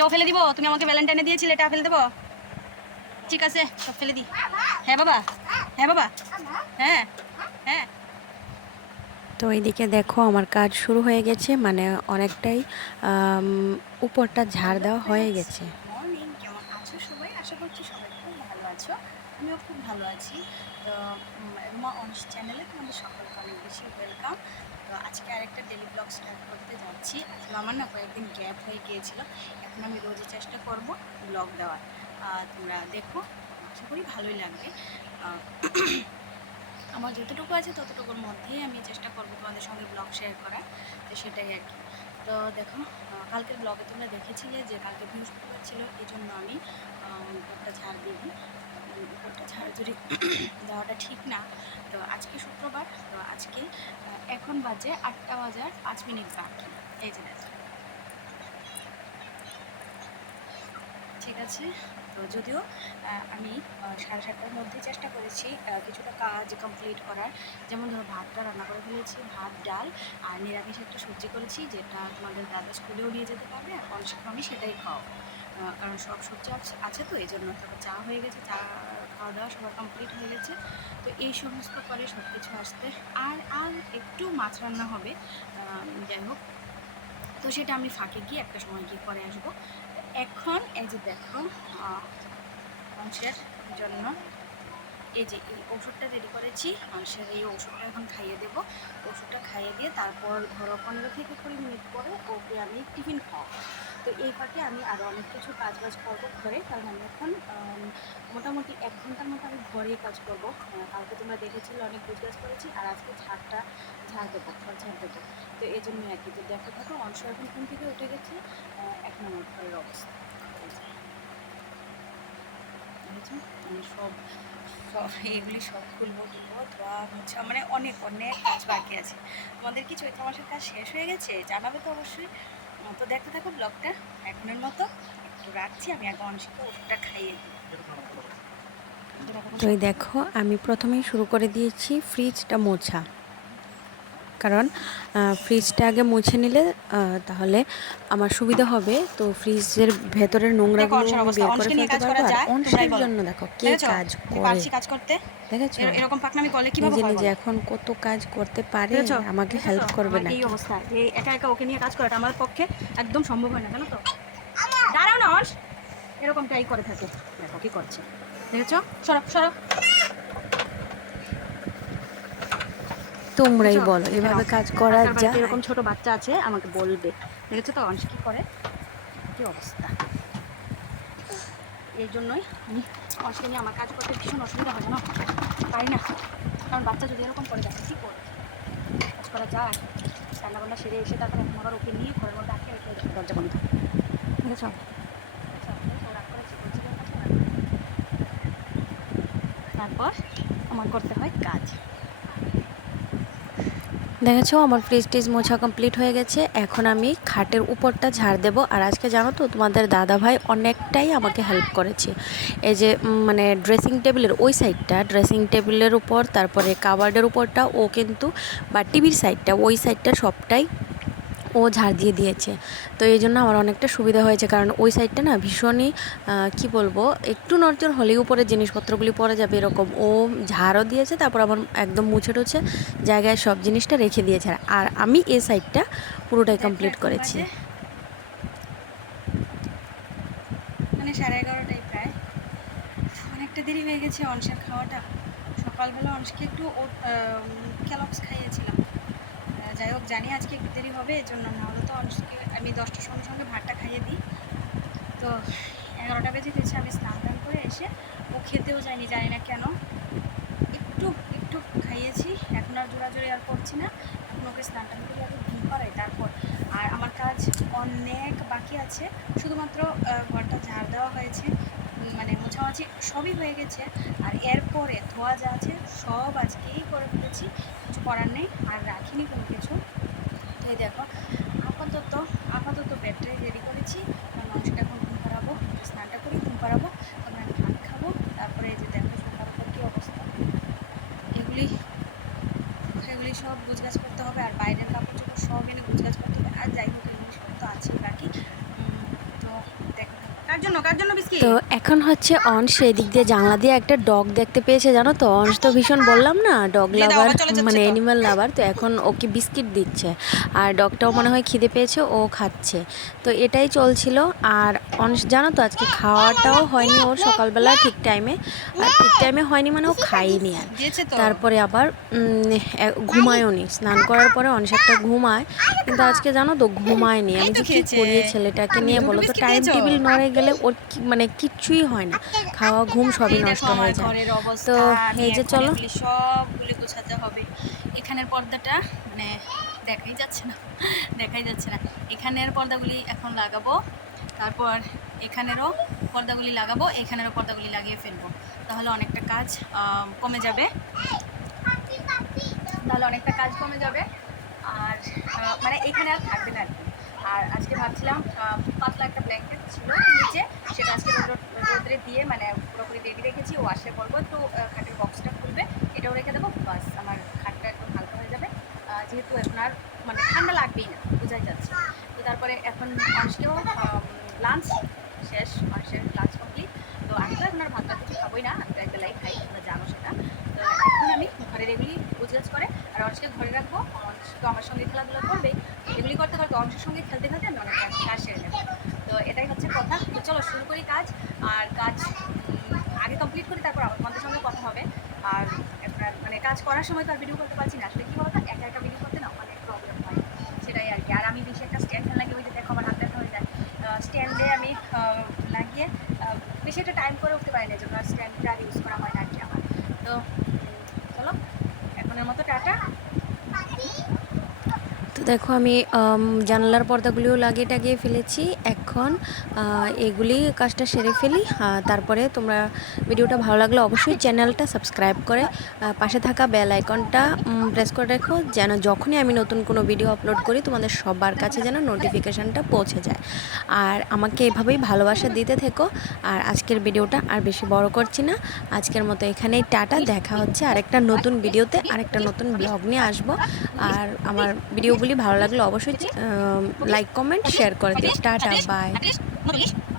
এটাও ফেলে দিব। তুমি আমাকে ভ্যালেন্টাইনে দিয়েছিলে এটা ফেলে দেবো? ঠিক আছে সব ফেলে দিই হ্যাঁ বাবা হ্যাঁ বাবা হ্যাঁ হ্যাঁ। তো এইদিকে দেখো আমার কাজ শুরু হয়ে গেছে মানে অনেকটাই উপরটা ঝাড় দেওয়া হয়ে গেছে। মর্নিং কেমন আছো সবাই? আশা করছি সবাই আছো? আমিও খুব ভালো আছি। তো মা অনিশ চ্যানেলে তোমাদের সকলকে অনেক বেশি ওয়েলকাম তো আজকে আরেকটা ডেলি ব্লগ স্টার্ট করতে যাচ্ছি। আসলে আমার না কয়েকদিন গ্যাপ হয়ে গিয়েছিল। এখন আমি রোজই চেষ্টা করব ব্লগ দেওয়ার। তোমরা দেখো। আশা করি ভালোই লাগবে। আমার যতটুকু আছে ততটুকুর মধ্যেই আমি চেষ্টা করব তোমাদের সঙ্গে ব্লগ শেয়ার করার। তো সেটাই আর কি। তো দেখো কালকের ব্লগে তোমরা দেখেছিলে যে কালকে বৃহস্পতিবার ছিল এই জন্য আমি আহ, ছাড় দিই উপরটা ঝাড় যদি দেওয়াটা ঠিক না, তো আজকে শুক্রবার, তো আজকে এখন বাজে আটটা বাজার পাঁচ মিনিট বাকি। এই যে ঠিক আছে? তো যদিও আমি সাড়ে সাতটার মধ্যে চেষ্টা করেছি কিছুটা কাজ কমপ্লিট করার। যেমন ধরো, ভাতটা রান্না করে ফেলেছি, ভাত, ডাল, আর নিরামিষ একটা সবজি করেছি, যেটা তোমাদের দাদা স্কুলেও নিয়ে যেতে পারবে, আর কনসেপ্ট আমি সেটাই খাও কারণ সব সবজি আছে তো এই জন্য তারপর চা হয়ে গেছে, চা খাওয়া দাওয়া সবার কমপ্লিট হয়ে গেছে। তো এই সমস্ত পরে সব কিছু আসতে আর আর একটু মাছ রান্না হবে। যাই হোক। তো সেটা আমি ফাঁকে গিয়ে একটা সময় গিয়ে পরে আসব। এখন এই যে দেখো মাংসের জন্য এই যে এই ওষুধটা রেডি করেছি মানুষের এই ওষুধটা এখন খাইয়ে দেব। ওষুধটা খাইয়ে দিয়ে তারপর ধরো পনেরো থেকে কুড়ি মিনিট পরে ওকে আমি টিফিন খাওয়াবো। তো এই ফাঁকে আমি আরও অনেক কিছু কাজ বাজ করব ঘরে, কারণ আমি এখন মোটামুটি এক ঘণ্টার মতো আমি ঘরেই কাজ করব। কালকে তোমরা দেখেছিলে অনেক গুছ গাছ করেছি, আর আজকে ঝাড়টা ঝাড় দেবো, ঘর ঝাড় দেবো। তো এই জন্যই আর কি। তো দেখো থাকো, অংশ এখন ঘুম থেকে উঠে গেছে এক নম্বর ঘরের অবস্থা। দেখেছ? মানে সব এগুলি সব খুলবো টুলবো ধোয়া মোছা মানে অনেক অনেক কাজ বাকি আছে। আমাদের কি চৈত্র মাসের কাজ শেষ হয়ে গেছে? জানাবে তো অবশ্যই। তো দেখতে থাকো ব্লগটা এখনের মতো। একটু রাখছি, আমি আগে অনেককে ওষুধটা খাইয়ে দিই। তো দেখো, আমি প্রথমেই শুরু করে দিয়েছি ফ্রিজটা মোছা। কারণ ফ্রিজটা আগে মুছে নিলে তাহলে আমার সুবিধা হবে। তো ফ্রিজের ভেতরের নোংরাগুলো অনসের আমি অবস্থা। বের করে ফেলতে পারব। আর? অনসের জন্য দেখো কে কাজ করে। কাজ করতে? দেখেছ? এরকম পাকনামি করলে কীভাবে নিজে নিজে এখন কত কাজ করতে পারে? আমাকে হেল্প করবে না। এই অবস্থা। এই একা একা ওকে নিয়ে কাজ করাটা আমার পক্ষে একদম সম্ভব হয় না জানো তো? দাঁড়াও না। এরকমটাই করে থাকে। দেখো কি করছে। দেখেছ? সরব সরব তোমরাই বলো এভাবে দেখো, কাজ করা বাড়িতে যায়। এরকম ছোট বাচ্চা আছে আমাকে বলবে। দেখেছ তো অংশ কি করে? কি অবস্থা? এই জন্যই আমি অংশকে নিয়ে আমার কাজ করতে ভীষণ অসুবিধা হয় না পারি না? কারণ বাচ্চা যদি এরকম করে দেখে কী করবে কাজ করা যায়। রান্না বান্না সেরে এসে তারপরে এখন আবার ওকে নিয়ে ঘরের মধ্যে আটকে রেখে দরজা বন্ধ। বুঝেছ তারপর আমার করতে হয় কাজ। দেখেছ? আমার ফ্রিজ টিজ মোছা কমপ্লিট হয়ে গেছে। এখন আমি খাটের উপরটা ঝাড় দেব। আর আজকে জানো তো, তোমাদের দাদা ভাই অনেকটাই আমাকে হেল্প করেছে। এই যে মানে ড্রেসিং টেবিলের ওই সাইডটা ড্রেসিং টেবিলের উপর, তারপরে কাবার্ডের উপরটা, ও কিন্তু, বা টিভির সাইডটা ওই সাইডটা সবটাই ও ঝাড় দিয়ে দিয়েছে। তো এই জন্য আমার অনেকটা সুবিধা হয়েছে, কারণ ওই সাইডটা না ভীষণই কি বলব, একটু নড়চড় হলেই উপরে জিনিসপত্রগুলি পড়ে যাবে এরকম। ও ঝাড়ও দিয়েছে, তারপর আবার একদম মুছে টুছে জায়গায় সব জিনিসটা রেখে দিয়েছে। আর আমি এই সাইডটা পুরোটাই কমপ্লিট করেছি। মানে সাড়ে এগারোটায় প্রায়। অনেকটা দেরি হয়ে গেছে অনসার খাওয়াটা। সকালবেলা অনসকে একটু ক্যালক্স খাইয়েছিলাম। যাই হোক, জানি আজকে একটু দেরি হবে এই জন্য না হলে তো অনসকে আমি দশটার সঙ্গে সঙ্গে ভাতটা খাইয়ে দিই। তো এগারোটা বেজে গেছে, আমি স্নান টান করে এসে, ও খেতেও যায়নি, জানি না কেন। একটু একটু খাইয়েছি, এখন আর জোড়াজোড়ি আর করছি না। এখন ওকে স্নান টান করে আগে ঘুম করাই তারপর। আর আমার কাজ অনেক বাকি আছে, শুধুমাত্র ঘরটা ঝাড় দেওয়া হয়েছে। মানে মোছামাছি সবই হয়ে গেছে। আর এরপরে ধোয়া যা আছে সব আজকেই করে ফেলেছি। কিছু করার নেই, আর রাখিনি কোনো কিছু। তাই দেখো, আপাতত আপাতত ব্যাটারি রেডি করেছি। আর মানুষকে এখন ঘুম পাড়াবো স্নানটা করি, ঘুম পাড়াবো, তারপরে আমি ভাত খাব, তারপরে এই যে দেখো উপর কী অবস্থা। এগুলি এগুলি সব গুছগাছ করতে হবে, আর বাইরের কাপড় চোপড় সব এনে গুছগাছ করতে হবে, আর যাই হোক, এগুলি সব তো আছেই বাকি উম, তো জন্য কার জন্য বিস্কিট তো এখন হচ্ছে অংশ এদিক দিয়ে জানলা দিয়ে একটা ডগ দেখতে পেয়েছে জানো তো? অংশ তো ভীষণ বললাম না ডগ লাভার মানে। Animal lover. তো এখন ওকে বিস্কিট দিচ্ছে। আর ডগটাও মনে হয় খিদে পেয়েছে ও খাচ্ছে। তো এটাই চলছিল। আর অংশ জানো তো আজকে খাওয়াটাও হয়নি ওর সকালবেলা ঠিক টাইমে আর ঠিক টাইমে হয়নি মানে ও খায়নি আর। তারপরে আবার ঘুমায়ও নি। স্নান করার পরে অনেক একটা ঘুমায়। কিন্তু আজকে জানো তো ঘুমায়নি। আমি যে কি খেয়েছে। করি এই ছেলেটাকে নিয়ে বলো তো টাইম টেবিল নড়ে গেলে ওর কি- মানে কিচ্ছুই হয় না। খাওয়া ঘুম সবই নষ্ট হয়ে যায়। তো এই যে চলো। সবগুলি গোছাতে হবে। এখানের পর্দাটা মানে দেখাই যাচ্ছে না দেখাই যাচ্ছে না। এখানের পর্দাগুলি এখন লাগাবো তারপর এখানেরও পর্দাগুলি লাগাবো এখানেরও পর্দাগুলি লাগিয়ে ফেলব। তাহলে অনেকটা কাজ কমে যাবে। তাহলে অনেকটা কাজ কমে যাবে। আর মানে এখানে আর থাকবে না আর কি। আর আজকে ভাবছিলাম পাতলা একটা ব্ল্যাঙ্কেট ছিল নিচে সেটা আজকে রোদ- রোদ্রে দিয়ে মানে পুরোপুরি রেডি রেখেছি ও আসলে একটু আহ, খাটের বক্সটা খুলবে এটাও রেখে দেবো বাস আমার খাটটা একদম হালকা হয়ে যাবে। যেহেতু এখন আর মানে ঠান্ডা লাগবেই না বোঝাই যাচ্ছে। তো তারপরে এখন মানুষকেও লাঞ্চ শেষ মানুষের লাঞ্চ কমপ্লিট তো আমি তো এখন আর ভাত কিছু খাবোই না আমি তো এক বেলাই খাই তোমরা জানো সেটা। তো এখন আমি ঘরের এগুলি গুজগাছ করে আর অংশকে ঘরে রাখব তো আমার সঙ্গে খেলাধুলা করবেই করতে অংশের সঙ্গে খেলতে খেলতে আমি অনেক কাজ সেরে নেব তো এটাই হচ্ছে কথা। তো চলো শুরু করি কাজ। আর কাজ আগে কমপ্লিট করি, তারপর আমার তোমাদের সঙ্গে কথা হবে। আর মানে কাজ করার সময় তো আর ভিডিও করতে পারছি না। আসলে কি বলতো, একা একা ভিডিও করতে না অনেক প্রবলেম হয়। সেটাই আর কি। আর আমি বেশি একটা স্ট্যান্ড ফ্যান লাগিয়ে ওই যে দেখো আমার হাত ব্যথা হয়ে যায় স্ট্যান্ডে আমি লাগিয়ে বেশি একটা টাইম করে উঠতে পারি না এই জন্য স্ট্যান্ডটা ইউজ করা হয় না আর কি আমার তো উম, চলো এখনের মতো টাটা তো দেখো আমি জানলার পর্দাগুলিও লাগিয়ে টাগিয়ে ফেলেছি। এখন এগুলি কাজটা সেরে ফেলি তারপরে তোমরা ভিডিওটা ভালো লাগলে অবশ্যই চ্যানেলটা সাবস্ক্রাইব করে পাশে থাকা বেল আইকনটা প্রেস করে রেখো, যেন যখনই আমি নতুন কোনো ভিডিও আপলোড করি, তোমাদের সবার কাছে যেন নোটিফিকেশানটা পৌঁছে যায়। আর আমাকে এভাবেই ভালোবাসা দিতে থেকো, আর আজকের ভিডিওটা আর বেশি বড় করছি না। আজকের মতো এখানেই টাটা, দেখা হচ্ছে আরেকটা নতুন ভিডিওতে, আরেকটা নতুন ব্লগ নিয়ে আসব। আর আমার ভিডিওগুলি ভালো লাগলে অবশ্যই লাইক কমেন্ট শেয়ার করে দিও। Tata bye Bye.